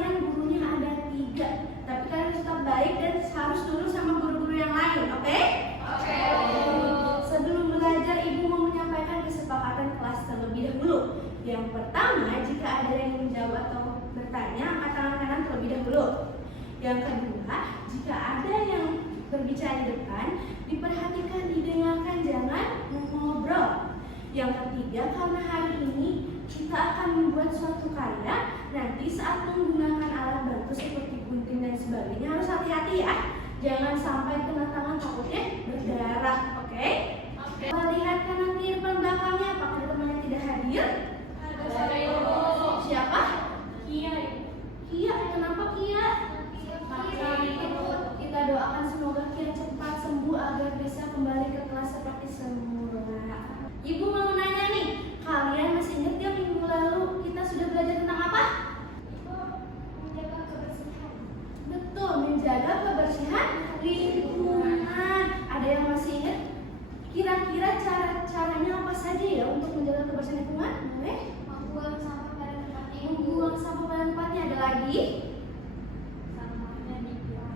kalian gurunya ada 3, tapi kalian harus tetap baik dan harus nurut sama guru-guru yang lain, oke? Oke. Sebelum belajar, Ibu mau menyampaikan kesepakatan kelas terlebih dahulu. Yang pertama, jika ada yang menjawab atau bertanya, angkat tangan kanan terlebih dahulu. Yang kedua, jika ada yang berbicara di depan, diperhatikan, didengarkan, jangan mengobrol. Yang ketiga, karena hari ini kita akan membuat suatu karya, nanti saat menggunakan alat bantu seperti gunting dan sebagainya harus hati-hati ya. Jangan sampai kena tangan, takutnya berdarah, oke? Oke. Lihat kanan kiri depan belakangnya, apakah teman yang tidak hadir? Ada Ibu. Siapa? Kia. Kia, kenapa Kia? Kita doakan semoga Kia cepat sembuh agar bisa kembali ke kelas seperti semula. Ibu mau nanya nih, kalian masih ingat ya minggu lalu kita sudah belajar tentang apa? Menjaga kebersihan. Betul, menjaga kebersihan lingkungan. Ada yang masih ingat? Kira-kira caranya apa saja ya untuk menjaga kebersihan lingkungan? Boleh? Membuang sampah pada tempatnya. Membuang sampah pada tempatnya. Ada lagi? Sampahnya dipilah.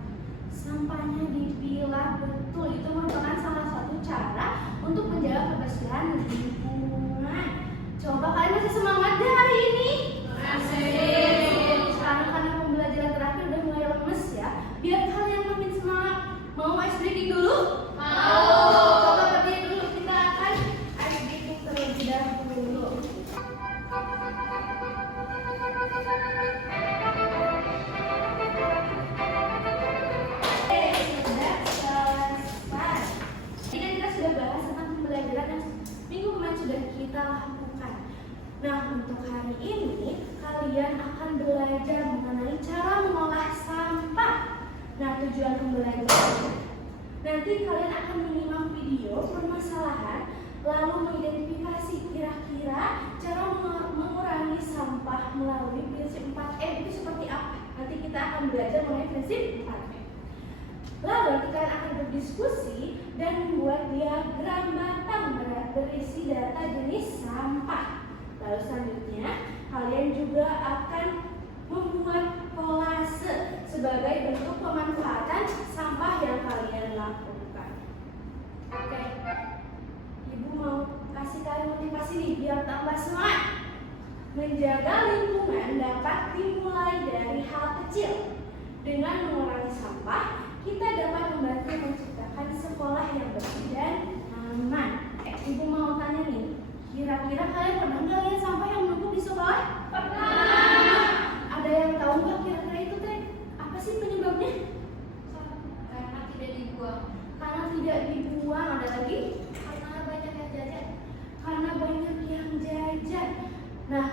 Sampahnya dipilah. Betul, itu merupakan salah satu cara untuk menjaga kebersihan lingkungan. Coba kalian masih semangat deh hari ini? Masih. Sekarang karena pembelajaran terakhir udah mulai lemes ya. Biar kalian makin semangat. Mau ice breaking dulu? Mau. Coba berdiri dulu, kita akan ice breaking terlebih dahulu. Sudah selesai. Jadi kan kita sudah bahas tentang pembelajaran yang minggu kemarin sudah kita lakukan. Nah, untuk hari ini kalian akan belajar mengenai cara mengolah sampah. Nah, tujuan pembelajaran nanti kalian akan menyimak video permasalahan lalu mengidentifikasi kira-kira cara mengurangi sampah melalui prinsip 4M itu seperti apa. Nanti kita akan belajar mengenai prinsip 4M. Lalu nanti kalian akan berdiskusi dan membuat diagram batang berisi data jenis sampah. Lalu selanjutnya kalian juga akan membuat kolase sebagai bentuk pemanfaatan sampah yang kalian lakukan. Oke, Ibu mau kasih kalian motivasi nih biar tambah semangat. Menjaga lingkungan dapat dimulai dari hal kecil. Dengan mengurangi sampah, kita dapat membantu menciptakan sekolah yang bersih dan aman. Ibu mau tanya nih, kira-kira kalian pernah nggak lihat sampah yang menumpuk di sekolah? Pernah. Ada yang tahu nggak kira-kira itu teh apa sih penyebabnya? Karena tidak dibuang. Karena tidak dibuang. Ada lagi? Karena banyak yang jajan. Karena banyak yang jajan. Nah,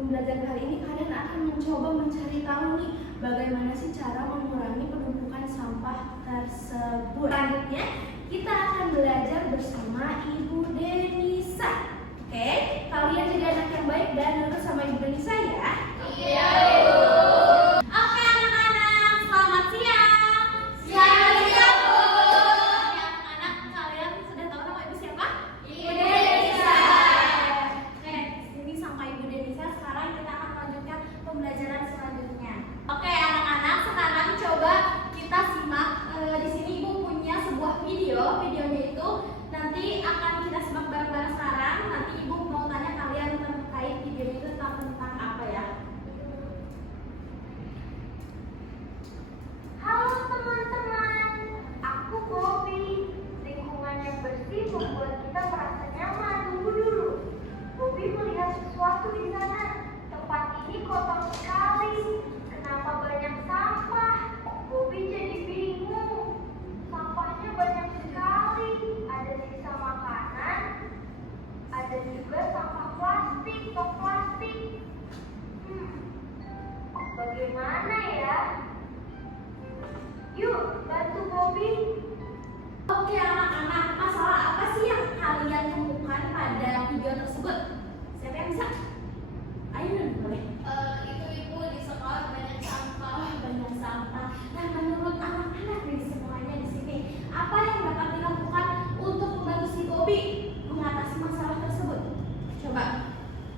pembelajaran kali ini kalian akan mencoba mencari tahu nih bagaimana sih cara mengurangi penumpukan sampah tersebut. Selanjutnya kita akan belajar bersama Ibu Denisa. Oke, kalian jadi anak yang baik dan nurut sama Ibu Denisa ya. Iya, Ibu. Oke anak-anak, selamat siang. Siang, Bu. Anak-anak, kalian sudah tahu nama Ibu siapa? Ibu Denisa. Oke, ini sampai Ibu Denisa. Sekarang kita akan lanjutkan pembelajaran selanjutnya. Oke anak-anak, sekarang coba kita simak. Di sini Ibu punya sebuah video. Videonya itu nanti akan kita simak bareng-bareng sekarang. Nanti Ibu mau tanya kalian terkait video itu tentang apa ya? Halo teman-teman, aku Bobby. Lingkungan yang bersih membuat kita merasa nyaman. Tunggu dulu. Bobby melihat sesuatu di sana. Tempat ini kotor sekali. Kenapa banyak sampah? Bobby jadi bingung. Sampahnya banyak sekali. Ada sisa makanan. Ada juga sampah plastik, tok plastik. Bagaimana ya? Yuk, bantu Bobby. Oke anak-anak, masalah apa sih yang kalian temukan pada video tersebut? Siapa yang bisa? Ayo boleh. Itu Ibu di sekolah banyak sampah. Oh, banyak sampah. Nah, menurut anak-anak di semuanya di sini, apa yang dapat dilakukan untuk membantu si Bobby mengatasi masalah tersebut? Coba,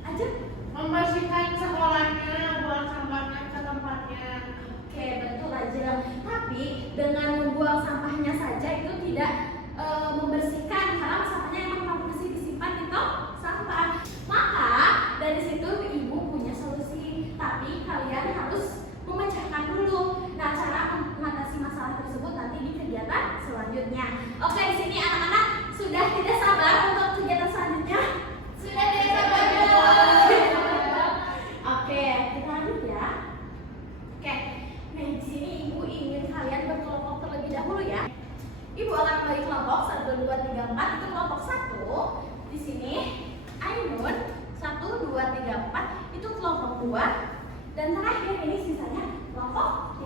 aja. Membersihkan sekolahnya, buang sampahnya ke tempatnya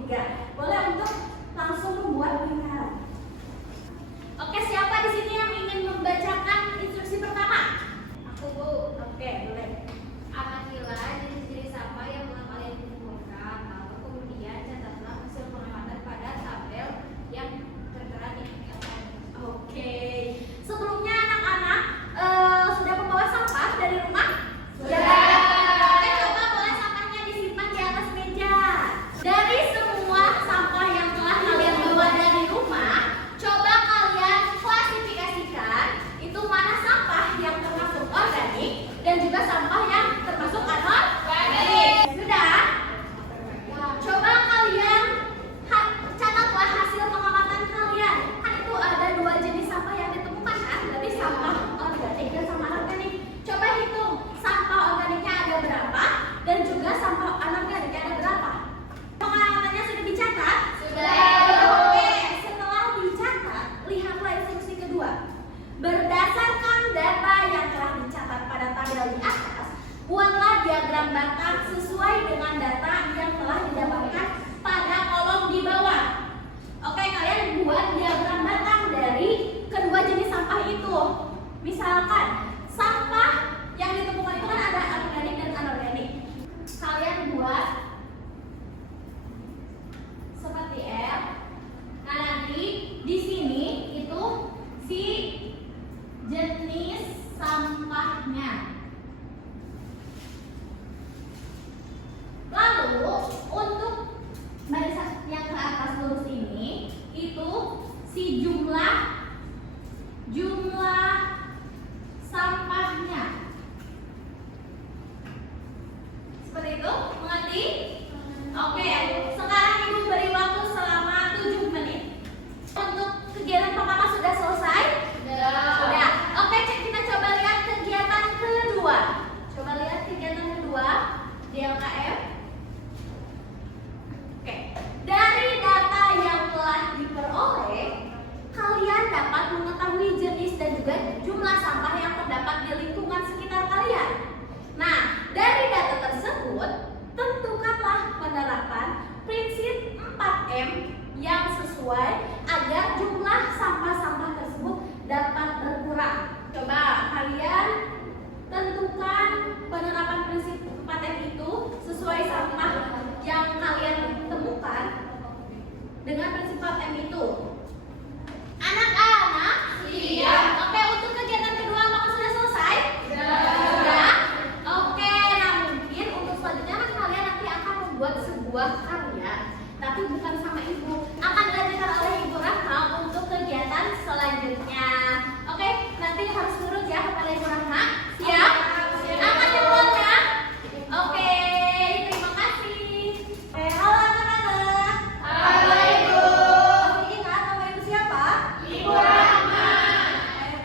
3. Boleh untuk langsung membuat lingkaran. Oke, siapa di sini yang ingin membacakan instruksi pertama? Aku, Bu. Oke, boleh. Amatilah jenis-jenis sampah yang telah kalian kumpulkan, lalu kemudian catatlah hasil pengamatan pada tabel yang tertera di atas. Oke. Sebelumnya anak-anak sudah membawa sampah dari rumah? Sudah. Oke, coba boleh sampahnya disimpan di atas meja. Dari semua sampah yang telah kalian bawa dari rumah, coba kalian klasifikasikan itu mana sampah yang termasuk organik dan juga sampah yang termasuk anorganik. Sudah? Coba kalian catatlah hasil pengamatan kalian. Kan itu ada 2 jenis sampah yang ditemukan kan? Berarti sampah organik dan sampah anorganik. Coba hitung sampah organiknya ada berapa dan juga sampah anorganiknya ada berapa. Pengamatannya sudah dicatat? Sudah. Oke, setelah dicatat, lihatlah instruksi kedua. Berdasarkan data yang telah dicatat pada tabel di atas, buatlah diagram batang sesuai dengan data yang telah didapatkan pada kolom di bawah. Oke, kalian buat diagram batang dari kedua jenis sampah itu. Misalkan, sampah yang ditemukan itu kan ada organik dan anorganik. Kalian buat seperti F. Nah, nanti di sini itu si jenis sampahnya. Lalu untuk barisan yang ke atas lurus ini itu si jumlah sampahnya. Seperti itu, mengerti? Oke, sekarang Ibu beri waktu selama 7 menit. Untuk kegiatan pertama sudah selesai? Sudah. Oke, kita coba lihat kegiatan kedua. Coba lihat kegiatan kedua di LKM. Oke, dari data yang telah diperoleh, kalian dapat mengetahui jenis dan juga jumlah sampah yang terdapat di lingkungan sekitar kalian. Nah, dari data tersebut, tentukanlah penerapan prinsip 4M yang sesuai agar jumlah sampah-sampah tersebut dapat berkurang. Coba kalian tentukan penerapan prinsip 4M itu sesuai sampah yang kalian temukan dengan prinsip 4M itu. Anak-anak? Iya. Oke, untuk kegiatan kedua apakah sudah selesai? Sudah. Oke, nah mungkin untuk selanjutnya kan kalian nanti akan membuat sebuah karya, tapi bukan sama Ibu. Akan dilanjutkan oleh Ibu Rahma untuk kegiatan selanjutnya. Oke, nanti harus nurut ya kepada Ibu Rahma. Siap? Akan dimulai ya? Oke, terima kasih. Halo anak-anak. Halo, Ibu. Masih ingat nama Ibu siapa? Ibu Rahma.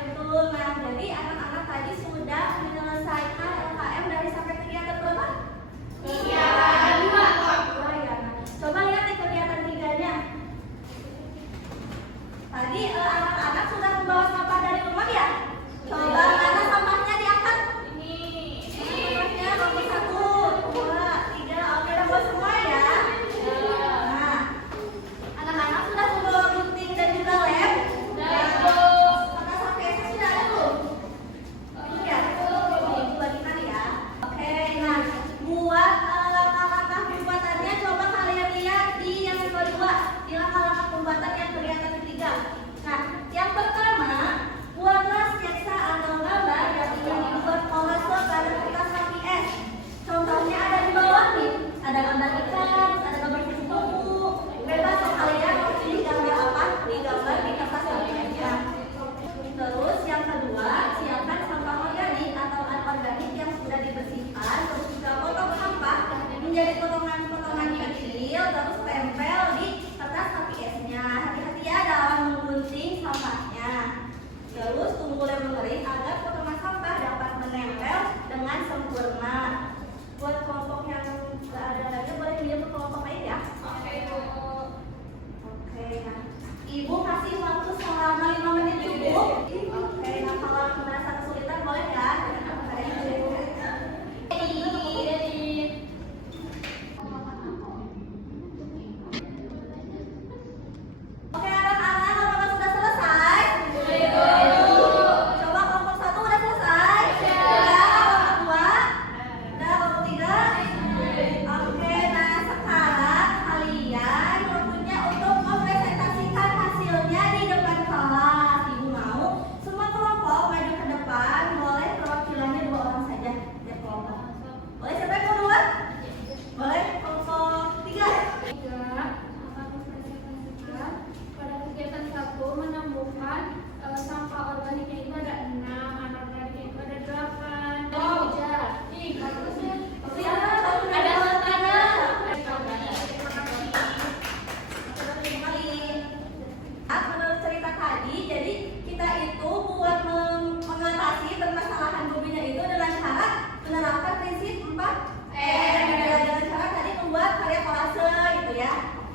Betul. Nah, jadi anak-anak tadi sudah menyelesaikan LKM dari sampai kegiatan berapa? Kegiatan 2. Dua ya. Nah, coba lihat nih kegiatan 3-nya. Tadi anak-anak sudah membawa sampah dari rumah ya? Coba mana sampahnya diangkat? Ini.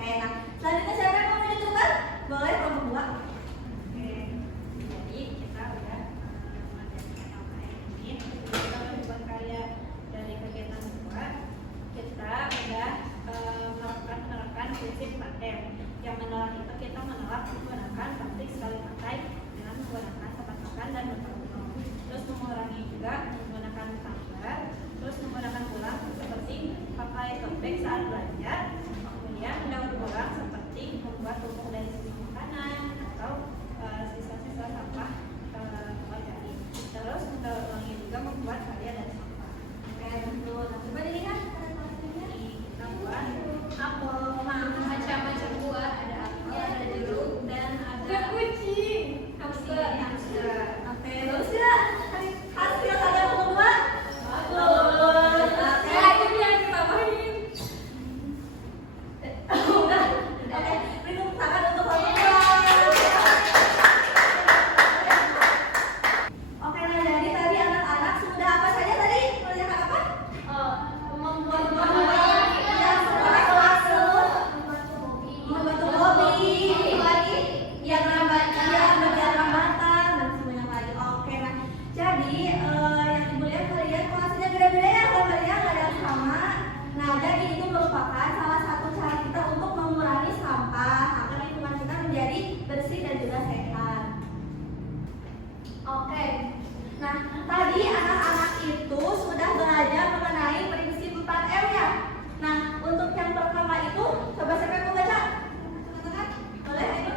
Oke, nah selanjutnya siapa yang mau menunjukkan? Boleh kelompok 2. Oke, jadi kita udah mengerjakan LKM ini. Kita udah buat karya dari kegiatan kedua. Kita udah menerapkan prinsip 4M. Yang menolak itu kita menolak menggunakan plastik sekali pakai dengan menggunakan tempat makan dan botol minum. Terus mengurangi juga menggunakan tumbler. Terus menggunakan ulang seperti pakai tote bag saat belanja. Kemudian daur ulang seperti membuat pupuk dari sisa makanan atau sisa-sisa sampah organik. Terus mendaur ulangi juga membuat karya dari sampah. Oke, betul. Nah, coba dilihat plastinya. Kita buat apel, macam-macam buah, ada apel, ada jeruk, dan ada kucing. hamster. Oke, bagus ya. Hasil karya kelompok 2. Bagus. Oke, ini yang ditambahin. Udah. Oke, beri tepuk tangan untuk kelompok 2. Oke, nah jadi tadi anak-anak sudah apa saja tadi? Mengerjakan apa? Membuat membantu hobi, lagi yang bagian rambatan dan semuanya lagi. Oke, nah jadi yang ibu lihat kalian kelasnya beda-beda ya, gambarnya nggak ada yang sama. Nah jadi itu merupakan salah satu cara kita untuk mengurangi sampah agar lingkungan kita menjadi bersih dan juga sehat. Oke, nah tadi anak-anak itu sudah belajar mengenai prinsip 4M ya. Nah untuk yang pertama itu coba siapa yang mau baca? Boleh itu?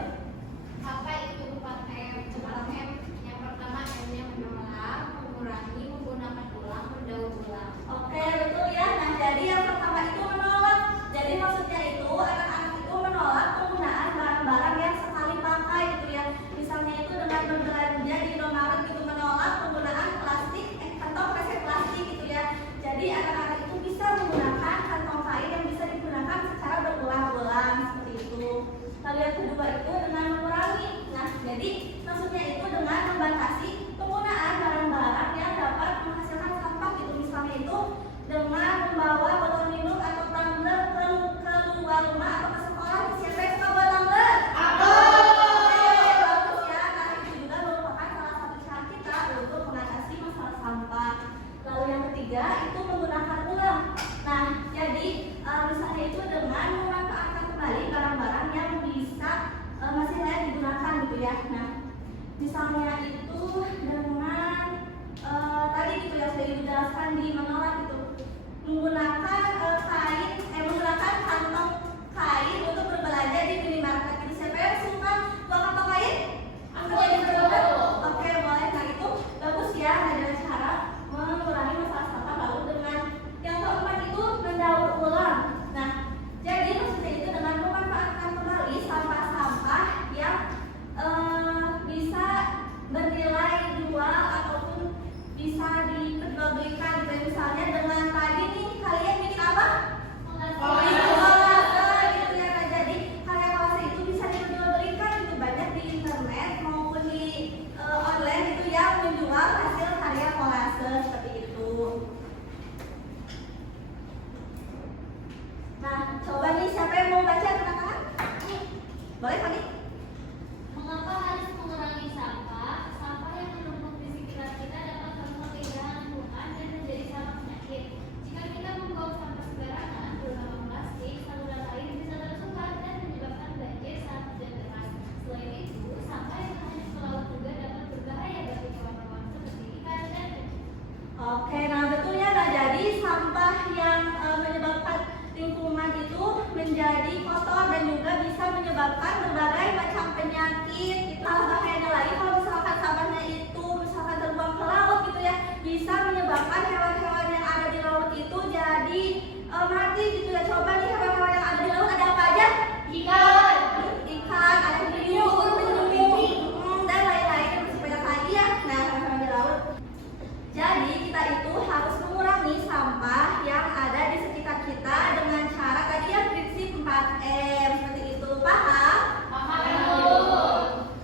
Apa itu 4M? 4M. Yang pertama M-nya menolak, mengurangi, menggunakan ulang, mendaur ulang. Oke, betul ya. Nah, jadi yang pertama itu menolak. Jadi maksudnya itu anak-anak itu menolak penggunaan barang-barang yang sekali pakai gitu ya. Misalnya itu dengan berbelanja di Indomaret gitu, menolak penggunaan plastik atau kresek plastik gitu ya. Jadi anak-anak itu bisa menggunakan kantong kain yang bisa digunakan secara berulang-ulang seperti itu. Lalu yang kedua itu dengan mengurangi. Nah, jadi maksudnya itu dengan membatasi penggunaan barang-barang yang dapat menghasilkan sampah gitu. Misalnya itu dengan membawa botol minum atau tumbler keluar rumah atau ke sekolah. Siapa yang suka bawa tumbler? Aku. Bagus ya. Nah, itu juga merupakan salah satu cara kita untuk mengatasi masalah sampah. Lalu yang ketiga itu menggunakan ulang. Nah, jadi misalnya itu dengan memanfaatkan kembali barang-barang yang bisa masih layak digunakan gitu ya. Nah, misalnya itu dengan tadi gitu ya sudah dijelaskan di menolak itu menggunakan menggunakan kantong kain untuk berbelanja di minimarket. Jadi siapa yang suka bawa kantong kain? Aku. Oke, boleh. Nah itu bagus ya, ada cara mengurangi masalah sampah. Lalu dengan yang keempat itu mendaur ulang. Nah, jadi maksudnya itu dengan memanfaatkan kembali sampah-sampah yang bisa bernilai jual ataupun bisa diperjualbelikan gitu. Misalnya dengan tadi nih kalian bikin apa? Kolase gitu ya. Nah, jadi karya kolase itu bisa diperjualbelikan gitu, banyak di internet maupun di online itu yang menjual hasil karya kolase seperti itu. Nah, coba nih siapa yang mau baca anak-anak? Boleh Fani? Mengapa harus mengurangi sampah? Sampah yang menumpuk di sekitar kita dapat merusak keindahan lingkungan dan menjadi sampah penyakit. Jika kita membuang sampah sembarangan, terutama plastik, saluran air bisa tersumbat dan menyebabkan banjir saat hujan deras. Selain itu, sampah yang hanyut ke laut juga dapat berbahaya bagi hewan-hewan seperti ikan dan kucing. Oke, nah betul ya. Nah, jadi sampah yang menyebabkan lingkungan itu menjadi kotor dan juga bisa menyebabkan berbagai macam penyakit. Malah bahayanya lagi kalau misalkan sampahnya itu misalkan terbuang ke laut gitu ya, bisa menyebabkan hewan-hewan yang ada di laut itu jadi mati gitu ya. Coba nih hewan-hewan yang ada di laut ada apa aja? Ikan, ada hiu, dan lain-lain yang masih banyak lagi ya. Nah, hewan-hewan di laut. Jadi kita itu harus mengurangi sampah yang ada di sekitar kita dengan cara tadi ya prinsip 4M seperti itu. Paham?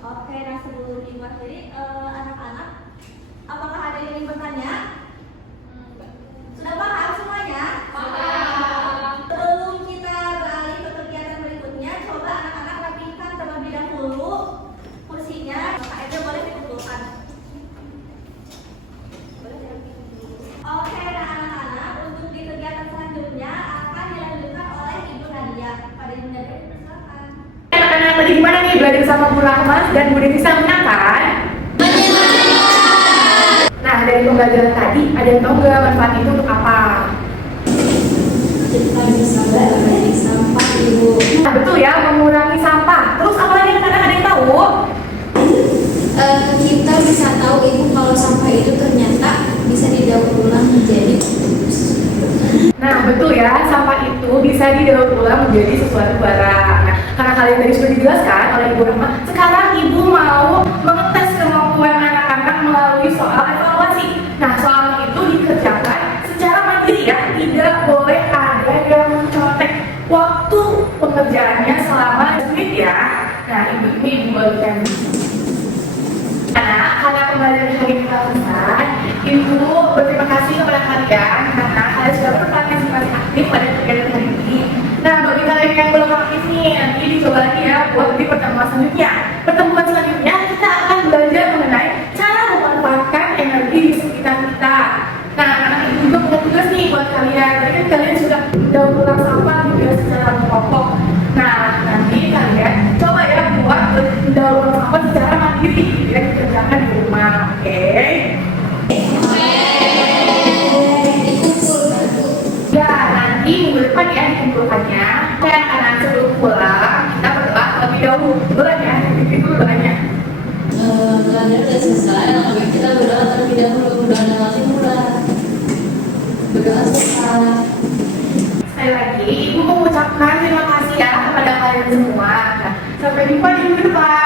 Oke, nah sebelum ibu akhiri anak-anak, apakah ada yang ingin bertanya? Sudah paham semuanya? Sebelum kita nih belajar sama Bu Rahmas dan Bu Devi Samina kan? Nah, dari pembelajaran tadi, ada yang tahu nggak manfaat itu untuk apa? Kita bisa mengurangi sampah, Ibu. Nah, betul ya, mengurangi sampah. Terus apa lagi anak-anak, ada yang tahu? Kita bisa tahu, Ibu, kalau sampah itu ternyata bisa didaur ulang menjadi Nah, betul ya, sampah itu bisa didaur ulang menjadi sesuatu barang. Nah, karena kalian tadi sudah dijelaskan oleh Ibu Rahma, sekarang Ibu mau mengetes kemampuan anak-anak melalui soal evaluasi. Nah, soal itu dikerjakan secara mandiri ya, tidak boleh ada yang mencontek waktu pengerjaannya selama 10 menit ya. Nah, Ibu bagikan. Nah, karena pembelajaran hari ini telah selesai, Ibu berterima kasih kepada kalian karena kalian sudah berpartisipasi aktif pada kegiatan hari ini. Nah, bagi kalian yang belum aktif nih, nanti dicoba lagi ya buat di pertemuan selanjutnya. Pertemuan selanjutnya kita akan belajar mengenai cara memanfaatkan energi di sekitar kita. Nah, anak-anak Ibu juga punya tugas nih buat kalian. Tadi kan kalian sudah daur ulang sampah juga secara pokok. Nah, nanti kalian coba ya buat daur ulang sampah secara mandiri, tidak dikerjakan di rumah, oke? Ya, nanti minggu depan ya dikumpulkannya. Dan anak sebelum pulang kita berdoa terlebih dahulu. Boleh ya, itu doanya. belajar udah selesai, lalu kita berdoa terlebih dahulu. Berdoa dalam mula. Berdoa selesai. Sekali lagi, Ibu mengucapkan terima kasih ya kepada kalian semua. Nah, sampai jumpa di minggu depan.